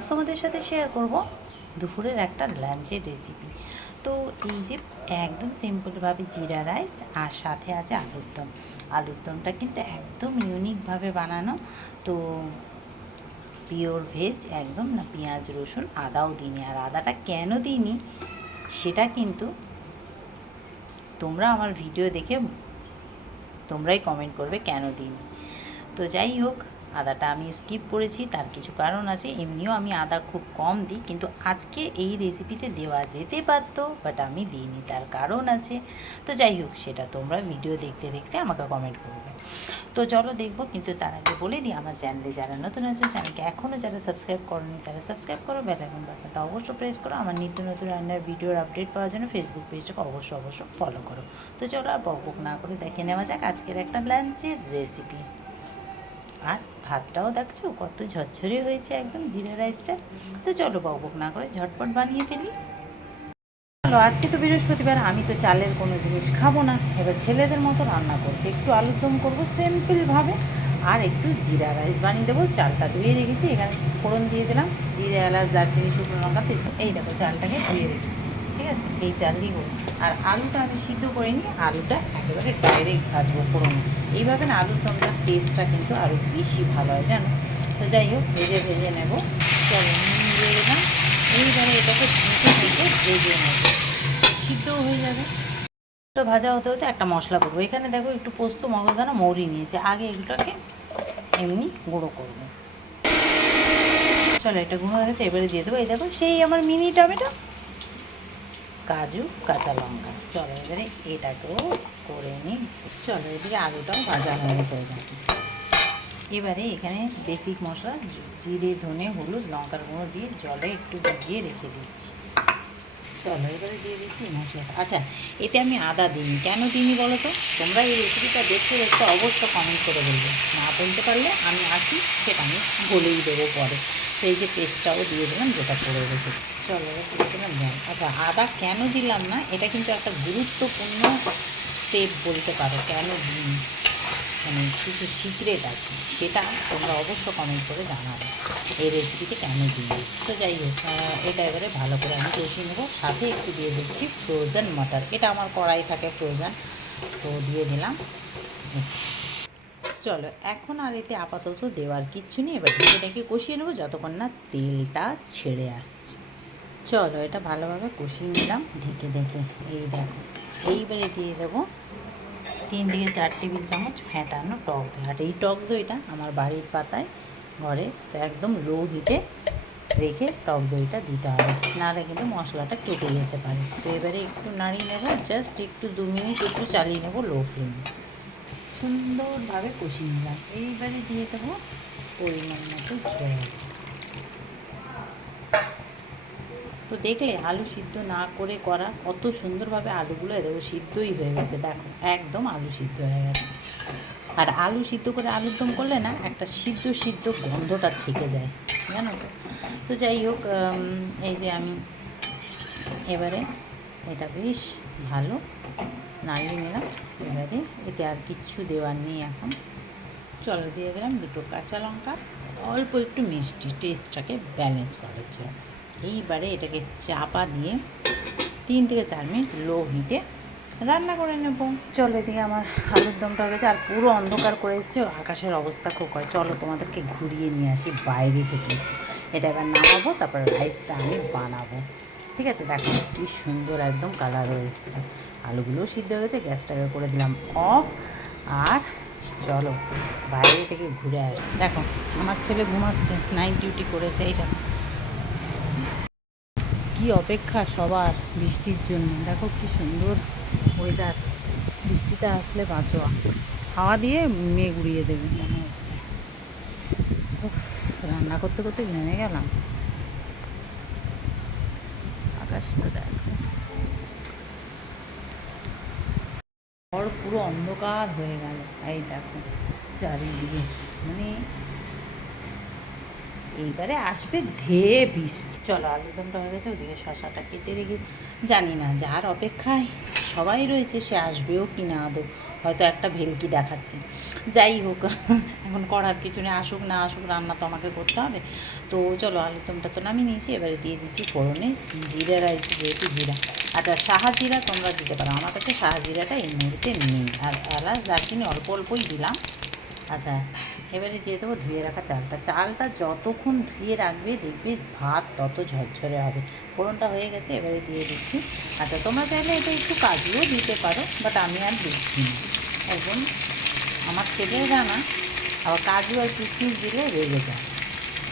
আজ তোমাদের সাথে শেয়ার করব দুপুরের একটা লাঞ্চের রেসিপি তো এই যে একদম সিম্পলভাবে জিরা রাইস আর সাথে আছে আলুর দম। আলুর দমটা কিন্তু একদম ইউনিকভাবে বানানো। তো পিওর ভেজ একদম না পেঁয়াজ, রসুন আদাও দিইনি। আর আদাটা কেন দিইনি সেটা কিন্তু তোমরা আমার ভিডিও দেখে তোমরাই কমেন্ট করবে কেন দিইনি। তো যাই হোক আদাটা আমি স্কিপ করেছি, তার কিছু কারণ আছে, এমনিও আমি আদা খুব কম দিই, কিন্তু আজকে এই রেসিপিতে দেওয়া যেতে পারতো বাট আমি দিইনি, তার কারণ আছে। তো যাই হোক, সেটা তোমরা ভিডিও দেখতে দেখতে আমাকে কমেন্ট করবে। তো চলো দেখব, কিন্তু তার আগে বলে দিই, আমার চ্যানেলে যারা নতুন আছে চ্যানেলকে এখনও যারা সাবস্ক্রাইব করনি, তারা সাবস্ক্রাইব করো বেল আইকন বাটনটা অবশ্যই প্রেস করো, আমার নিত্য নতুন রান্নার ভিডিওর আপডেট পাওয়ার জন্য ফেসবুক পেজটাকে অবশ্যই অবশ্যই ফলো করো। তো চলো আর বকবক না করে দেখে নেওয়া যাক আজকের একটা লাঞ্চের রেসিপি আর ভাতটাও দেখছ, কত ঝরঝরে হয়েছে একদম জিরা রাইসটা। তো চলো বকবক না করে ঝটপট বানিয়ে ফেলি। চলো, আজকে তো বৃহস্পতিবার, আমি তো চালের কোনো জিনিস খাব না। এবার ছেলেদের মতো রান্না করছি, একটু আলুর দম করব সিম্পলভাবে আর একটু জিরা রাইস বানিয়ে দেবো। চালটা ধুয়ে রেখেছি, এখানে ফোড়ন দিয়ে দিলাম। জিরা, এলাচ, দারচিনি, শুকনো লঙ্কা এই দেখো, চালটাকে ধুয়ে রেখেছি। ঠিক আছে? এই চাল করব আর আলুটা আমি সিদ্ধ করিনি আলুটা একেবারে ডাইরেক্ট ভাজবো ফোড়নে। এইভাবে না আলুর দমটার টেস্টটা কিন্তু আরও বেশি ভালো হয়, জানো? তো যাই হোক, ভেজে ভেজে নেব। চলো দিলাম এইবারে এটাকে ঢেকে ঢেকে ভেজে নেব। সিদ্ধও হয়ে যাবে। তো ভাজা হতে হতে একটা মশলা করব। এখানে দেখো একটু পোস্ত মগজদানা মৌরি নিয়েছে। আগে এগুলোকে এমনি গুঁড়ো করব। চলো, এটা গুঁড়ো হয়ে গেছে, এবারে দিয়ে দেবো। এই দেখো, সেই আমার মিনি টমেটো। কাজু, কাঁচা লঙ্কা। চলো এবারে এটাকেও করে নিই চলো এদিকে আলুটাও ভাজা হয়ে এই এবারে এখানে বেসিক মশলা, জিরে, ধনে, হলুদ, লঙ্কার গুঁড়ো দিয়ে জলে একটু ভিজিয়ে রেখে দিচ্ছি। চলো এবারে দিয়ে দিচ্ছি মশলাটা। আচ্ছা এতে আমি আদা দিইনি। কেন দিইনি বলো তো? তোমরা এই রেসিপিটা দেখতে দেখতে অবশ্য কমেন্ট করে বলবে। না বলতে পারলে আমি আসি, সেটা আমি বলেই দেবো পরে। সেই যে পেস্টটাও দিয়ে দিলাম, যেটা করে রেখেছি। চলো আচ্ছা আদা কেন দিলাম না? এটা কিন্তু একটা গুরুত্বপূর্ণ স্টেপ বলতে পারো, কেন মানে কিছু সিক্রেট আছে, সেটা তোমরা অবশ্য কমেন্ট করে জানাবে, এই রেসিপিতে কেন দিই? তো যাই হোক এটা এবারে ভালো করে আমি কষিয়ে নেব, সাথে একটু দিয়ে দিচ্ছি ফ্রোজেন মাটার এটা আমার কড়াই থাকে ফ্রোজেন তো দিয়ে দিলাম। চলো, এখন আর এতে আপাতত দেওয়ার কিচ্ছু নেই, এবার ঢেকে ঢেকে কষিয়ে নেব, যতক্ষণ না তেলটা ছেড়ে আসছে। চলো, এটা ভালোভাবে কষিয়ে নিলাম, ঢেকে ঢেকে। এই দেখো, এইবারে দিয়ে দেবো তিন থেকে চার টেবিল চামচ ফ্যাটানো টক দই। আর এই টক দইটা আমার বাড়ির পাতায়, ঘরে, তো একদম লো হিটে রেখে টক দইটা দিতে হবে। নাহলে কিন্তু মশলাটা কেটে যেতে পারে। তো এবারে একটু নাড়িয়ে নেব জাস্ট একটু দু মিনিট একটু চালিয়ে নেব লো ফ্লেমে সুন্দরভাবে কষিয়ে নিলাম। এইবারে দিয়ে দেবো পরিমাণ মতো জল। তো দেখলে আলু সিদ্ধ না করে করা কত সুন্দরভাবে আলুগুলো দেখো সিদ্ধই হয়ে গেছে, দেখো একদম আলু সিদ্ধ হয়ে গেছে। আর আলু সিদ্ধ করে আলুর দম করলে না একটা সিদ্ধ সিদ্ধ গন্ধটা থেকে যায়, জানো তো? তো যাই হোক এই যে আমি এবারে এটা বেশ ভালো নাড়িয়ে নিলাম, এবারে এতে আর কিচ্ছু দেওয়ার নেই এখন। চলো দিয়ে দিলাম দুটো কাঁচা লঙ্কা, অল্প একটু মিষ্টি টেস্টটাকে ব্যালেন্স করার জন্য। এইবারে এটাকে চাপা দিয়ে তিন থেকে চার মিনিট লো হিটে রান্না করে নেব। চলো এদিকে আমার আলুর দমটা হয়ে গেছে, আর পুরো অন্ধকার করে এসছে আকাশের অবস্থা খুব হয় চলো তোমাদেরকে ঘুরিয়ে নিয়ে আসি বাইরে থেকে। এটা এবার নামাবো, তারপর রাইসটা আমি বানাবো। ঠিক আছে, দেখো কি সুন্দর একদম কালার হয়ে এসছে। আলুগুলোও সিদ্ধ হয়ে গেছে, গ্যাসটাকে করে দিলাম অফ আর চলো বাইরে থেকে ঘুরে আস দেখো, আমার ছেলে ঘুমাচ্ছে নাইট ডিউটি করেছে, এই দেখো। কি অপেক্ষা সবার বৃষ্টির জন্য? দেখো কি সুন্দর ওয়েদার বৃষ্টিটা আসলে বাঁচোয়া হাওয়া দিয়ে মেঘ উড়িয়ে দেবে, মনে হচ্ছে। রান্না করতে করতে ঘেমে গেলাম। আকাশটা দেখো। ঘর পুরো অন্ধকার হয়ে গেল। এই দেখো, চারিদিকে। মানে এইবারে আসবে ধেয়ে বৃষ্টি। চলো আলুদমটা হয়ে গেছে, ওদিকে শশাটা কেটে রেখেছি। জানি না, যার অপেক্ষায় সবাই রয়েছে, সে আসবেও কি না আদৌ? হয়তো একটা ভেলকি দেখাচ্ছে। যাই হোক, এখন করার কিছু নেই, আসুক না আসুক, রান্না তো আমাকে করতে হবে। তো চলো আলুদমটা তো নামিয়ে নিয়েছি, এবারে দিয়ে দিচ্ছি ফোড়নে জিরা রাইস, যেহেতু জিরা। আচ্ছা সাহা জিরা তোমরা দিতে পারো, আমার কাছে সাহা জিরাটা এই মুহূর্তে নেই। আর এলাচ দারচিনি অল্প অল্পই দিলাম। আচ্ছা এবারে দিয়ে দেবো ধুয়ে রাখা চালটা। চালটা যতক্ষণ ধুয়ে রাখবে, দেখবে ভাত তত ঝরঝরে হবে। ফোড়নটা হয়ে গেছে, এবারে দিয়ে দিচ্ছি। আচ্ছা তোমরা চাইলে এটা একটু কাজুও দিতে পারো বাট আমি আর দিচ্ছি না। একদম আমার ছেলেরা জানা আবার কাজু আর কিশমিশ দিলে রেগে যায়।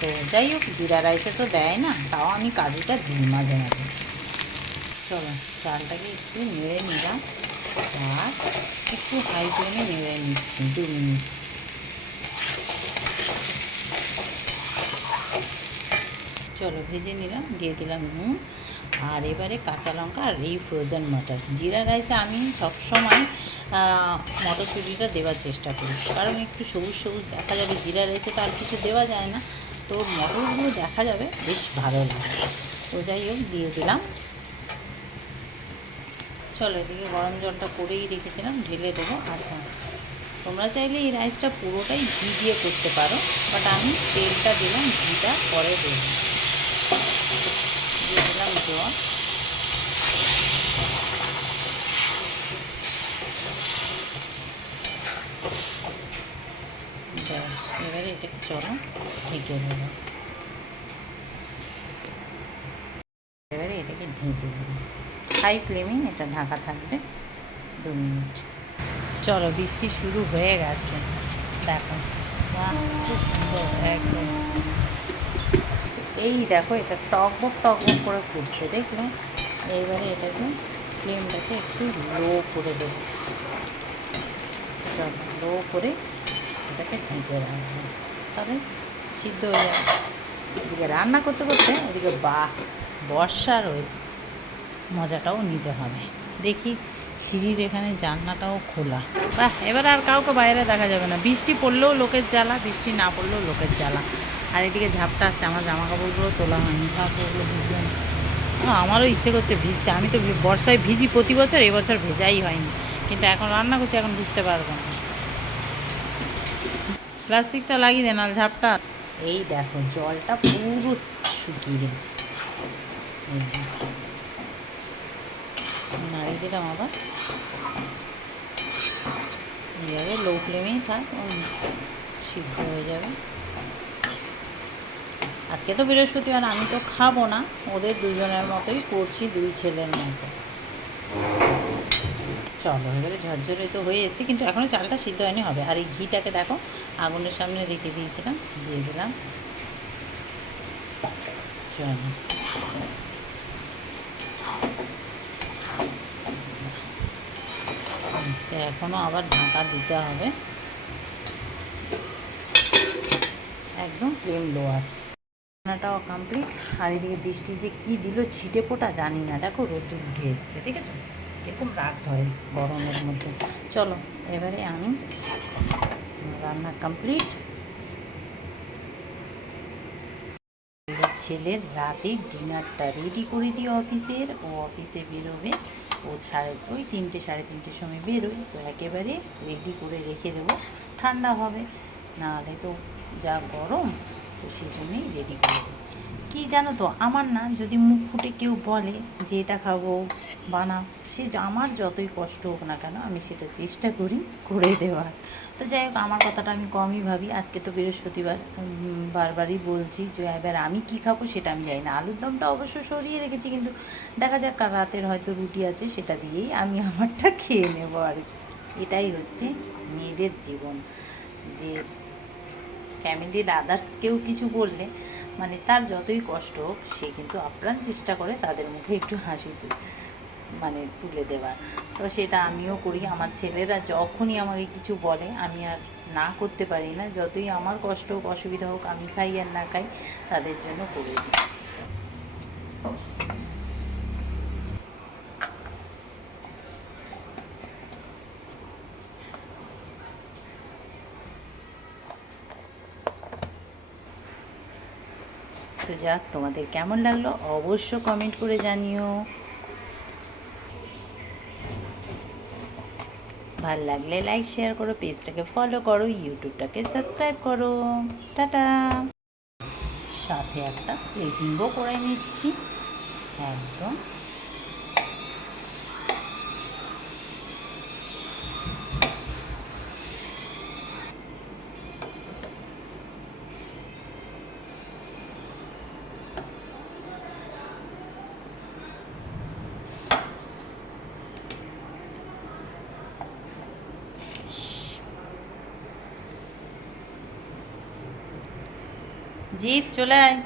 তো যাই হোক, জিরা রাইসে তো দেয় না, তাও আমি কাজুটা দিই মাঝে মাঝে। চলো, চালটাকে একটু নেড়ে নিলাম। আর একটু হাই ফ্লেমে নেড়ে নিচ্ছি, দু মিনিট। চলো ভেজে নিলাম, দিয়ে দিলাম নুন। আর এবারে কাঁচা লঙ্কা আর এই ফ্রোজেন মটর জিরা রাইসে আমি সবসময় মটরশুঁটিটা দেওয়ার চেষ্টা করি। কারণ একটু সবুজ সবুজ দেখা যাবে, জিরা রাইসে তো আর কিছু দেওয়া যায় না। তো মটরগুলো দেখা যাবে, বেশ ভালো লাগে। তো যাই হোক, দিয়ে দিলাম। চলো এদিকে গরম জলটা করেই রেখেছিলাম, ঢেলে দেবো। আচ্ছা তোমরা চাইলে এই রাইসটা পুরোটাই ঘি দিয়ে করতে পারো। বাট আমি তেলটা দিলাম, ঘিটা পরে দেবো। ব্যাস এবারে এটাকে চলো ঢেকে দেবো এবারে এটাকে ঢেকে দেবো হাই ফ্লেমে এটা ঢাকা থাকবে দু মিনিট চলো বৃষ্টি শুরু হয়ে গেছে দেখো খুব সুন্দর একদম এই দেখো, এটা টকবক টকবক করে ফুটছে, দেখলে? এইবারে এটাকে ফ্লেমটাকে একটু লো করে দেবো। লো করে এটাকে ঢেকে রাখব। তাহলে সিদ্ধ হয়ে যাবে। এদিকে রান্না করতে করতে ওদিকে বা বর্ষার ওই মজাটাও নিতে হবে। দেখি সিঁড়ির এখানে জানলাটাও খোলা। বাহ, এবার আর কাউকে বাইরে দেখা যাবে না। বৃষ্টি পড়লেও লোকের জ্বালা, বৃষ্টি না পড়লেও লোকের জ্বালা। আর এদিকে ঝাপটা আসছে, আমার জামা কাপড়গুলো তোলা হয়নি। কাপড়গুলো ভিজবে আমারও ইচ্ছে করছে ভিজতে। আমি তো বর্ষায় ভিজি প্রতি বছর, এবছর ভেজাই হয়নি। কিন্তু এখন রান্না করছি, এখন ভিজতে পারব না। প্লাস্টিকটা লাগিয়ে দেন আর ঝাপটা এই দেখো, জলটা পুরো শুকিয়ে গেছে। নাড়িয়ে দিলাম আবার। এইভাবে লো ফ্লেমেই থাক সিদ্ধ হয়ে যাবে। আজকে তো বৃহস্পতিবার আমি তো খাব না, ওদের দুজনের মতোই করছি দুই ছেলের মতো। চলো, এবারে ঝরঝরে তো হয়ে এসেছে, কিন্তু এখনও চালটা সিদ্ধ হয়নি, হবে। আর এই ঘিটাকে দেখো, আগুনের সামনে রেখে দিয়েছিলাম, দিয়ে দিলাম। চলো। এখনও আবার ঢাকা দিতে হবে। একদম ফ্লেম লো আছে। রান্নাটাও কমপ্লিট আর এদিকে বৃষ্টি যে কী দিল ছিটে পোটা জানি না। দেখো রোদ্দুর উঠে এসছে ঠিক আছে এরকম রাগ ধরে গরমের মধ্যে। চলো, এবারে আমি রান্না কমপ্লিট ছেলের রাতে ডিনারটা রেডি করে দিই অফিসের। ও অফিসে বেরোবে, ও সাড়ে, ওই তিনটে, সাড়ে তিনটের সময় বেরোয়, তো একেবারে রেডি করে রেখে দেবো। ঠান্ডা হবে নাহলে তো যা গরম। তো সেই জন্যই রেডি করে দিচ্ছি। কী জানো তো, আমার না যদি মুখ ফুটে কেউ বলে যে এটা খাব, বানাও, সে আমার যতই কষ্ট হোক না কেন আমি সেটা চেষ্টা করি করে দেওয়ার। তো যাই হোক, আমার কথাটা আমি কমই ভাবি। আজকে তো বৃহস্পতিবার বারবারই বলছি যে এবার আমি কি খাব সেটা আমি জানি না। আলুর দমটা অবশ্য সরিয়ে রেখেছি, কিন্তু দেখা যাক রাতের হয়তো রুটি আছে সেটা দিয়েই আমি আমারটা খেয়ে নেব আর এটাই হচ্ছে মেয়েদের জীবন। যে ফ্যামিলির আদার্স কেউ কিছু বললে মানে তার যতই কষ্ট হোক, সে কিন্তু আপ্রাণ চেষ্টা করে তাদের মুখে একটু হাসি মানে তুলে দেওয়ার। তো সেটা আমিও করি। আমার ছেলেরা যখনই আমাকে কিছু বলে, আমি আর না করতে পারি না। যতই আমার কষ্ট হোক, অসুবিধা হোক, আমি খাই আর না খাই, তাদের জন্য করে দিই। যাক, তোমাদের কেমন লাগল অবশ্য কমেন্ট করে জানিও। ভালো লাগলে লাইক শেয়ার করো পেজটাকে ফলো করো ইউটিউবটাকে সাবস্ক্রাইব করো। টাটা! সাথে একটা প্লেটিংও করে নিচ্ছি। একদম। জিৎ চলে আয়।